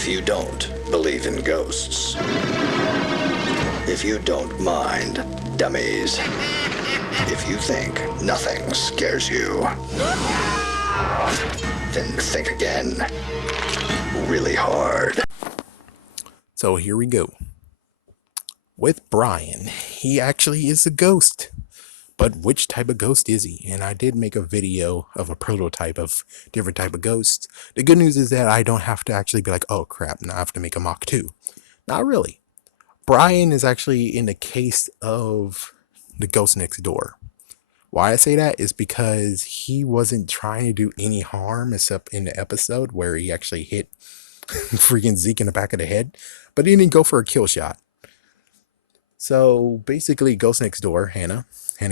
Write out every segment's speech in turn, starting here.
If you don't believe in ghosts, if you don't mind dummies, if you think nothing scares you, then think again, really hard. So here we go. With Brian, he actually is a ghost. But which type of ghost is he? And I did make a video of a prototype of different type of ghosts. The good news is that I don't have to actually be like, oh crap, now I have to make a Mach 2. Not really. Brian is actually in the case of the ghost next door. Why I say that is because he wasn't trying to do any harm except in the episode where he actually hit freaking Zeke in the back of the head, but he didn't go for a kill shot. So basically, Ghost Next Door, Hannah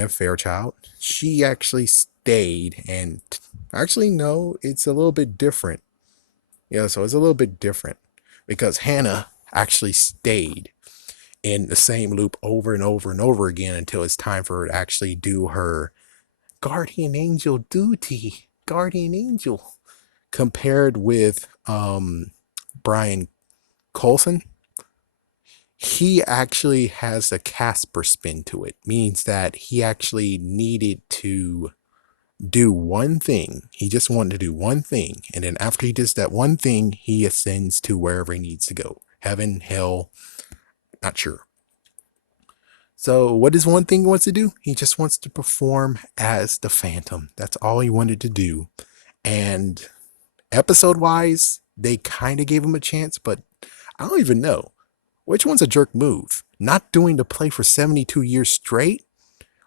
Fairchild, she actually stayed, and actually, no, it's a little bit different. Yeah, so it's a little bit different because Hannah actually stayed in the same loop over and over and over again until it's time for her to actually do her guardian angel duty. Guardian angel. Compared with Brian Colson, he actually has a Casper spin to it. Means that he actually needed to do one thing. He just wanted to do one thing. And then after he does that one thing, he ascends to wherever he needs to go. Heaven, hell, not sure. So what is one thing he wants to do? He just wants to perform as the Phantom. That's all he wanted to do. And episode wise, they kind of gave him a chance, but I don't even know. Which one's a jerk move? Not doing the play for 72 years straight?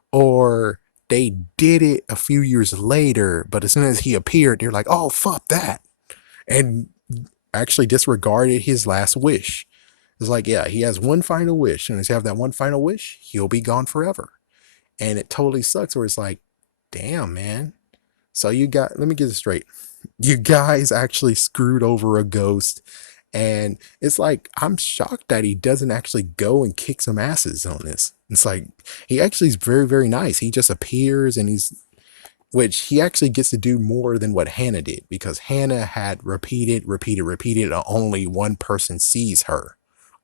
Or they did it a few years later, but as soon as he appeared, they're like, oh, fuck that. And actually disregarded his last wish. It's like, yeah, he has one final wish. And as you have that one final wish, he'll be gone forever. And it totally sucks where it's like, damn, man. So let me get this straight. You guys actually screwed over a ghost. And it's like, I'm shocked that he doesn't actually go and kick some asses on this. It's like, he actually is very, very nice. He just appears and which he actually gets to do more than what Hannah did, because Hannah had repeated, and only one person sees her.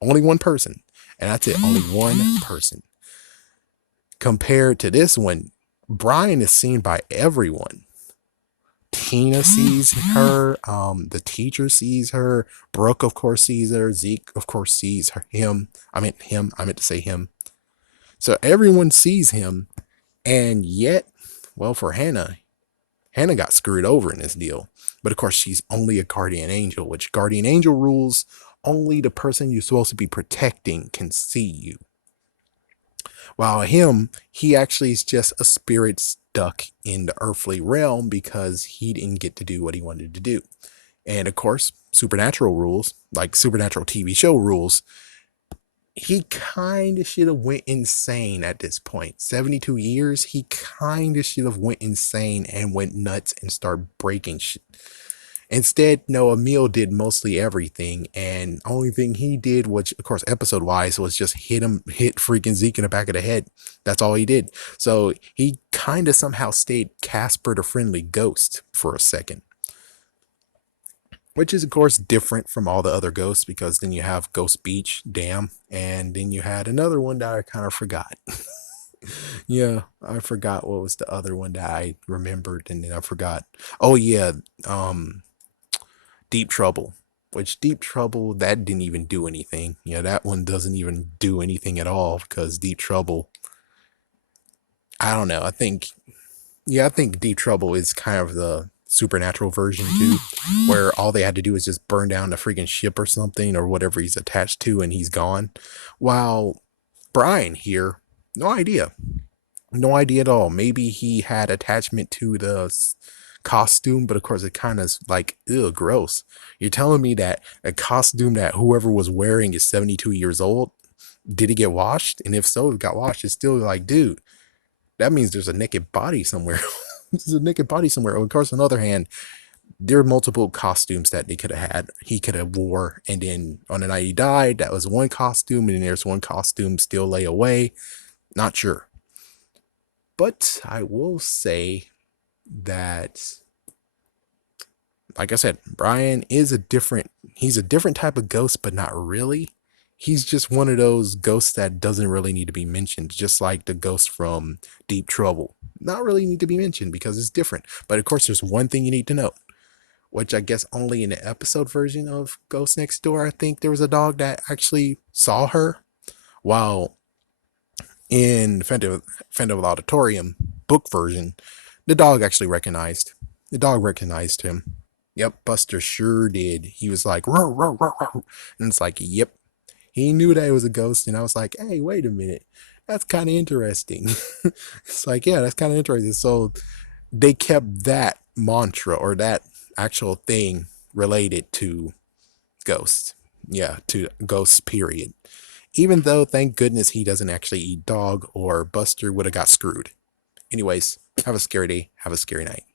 Only one person. And that's it. Only one person. Compared to this one, Brian is seen by everyone. Tina sees her, the teacher sees her, Brooke of course sees her, Zeke of course sees him. I meant to say him. So everyone sees him, and yet, well, for Hannah got screwed over in this deal. But of course, she's only a guardian angel, which guardian angel rules, only the person you're supposed to be protecting can see you. While he actually is just a spirit stuck in the earthly realm because he didn't get to do what he wanted to do. And of course, supernatural rules, like supernatural TV show rules, he kind of should have went insane at this point. 72 years, he kind of should have went insane and went nuts and started breaking shit. Instead, no, Emil did mostly everything, and only thing he did, which of course episode wise, was just hit freaking Zeke in the back of the head. That's all he did. So he kind of somehow stayed Casper the Friendly Ghost for a second, which is of course different from all the other ghosts, because then you have Ghost Beach Dam, and then you had another one that I kind of forgot. Yeah, I forgot what was the other one that I remembered, and then I forgot. Oh yeah, Deep Trouble, which Deep Trouble, that didn't even do anything. Yeah, that one doesn't even do anything at all, because Deep Trouble, I don't know. I think Deep Trouble is kind of the supernatural version too, where all they had to do is just burn down the freaking ship or something, or whatever he's attached to, and he's gone. While Brian here, no idea at all. Maybe he had attachment to the costume, but of course it kind of like, ew, gross. You're telling me that a costume that whoever was wearing is 72 years old? Did it get washed? And if so, it got washed. It's still like, dude, that means there's a naked body somewhere. There's a naked body somewhere. Of course, on the other hand, there are multiple costumes that he could have wore, and then on the night he died, that was one costume, and then there's one costume still lay away. Not sure. But I will say that like I said, Brian is he's a different type of ghost, but not really. He's just one of those ghosts that doesn't really need to be mentioned, just like the ghost from Deep Trouble. Not really need to be mentioned because it's different. But of course, there's one thing you need to know, which I guess only in the episode version of Ghost Next Door, I think there was a dog that actually saw her, while in Phantom of the Auditorium book version, the dog recognized him. Yep, Buster sure did. He was like, row, row, row, row. And it's like, yep. He knew that it was a ghost, and I was like, hey, wait a minute. That's kind of interesting. It's like, yeah, that's kind of interesting. So they kept that mantra or that actual thing related to ghosts. Yeah, to ghosts, period. Even though, thank goodness, he doesn't actually eat dog, or Buster would have got screwed. Anyways, have a scary day. Have a scary night.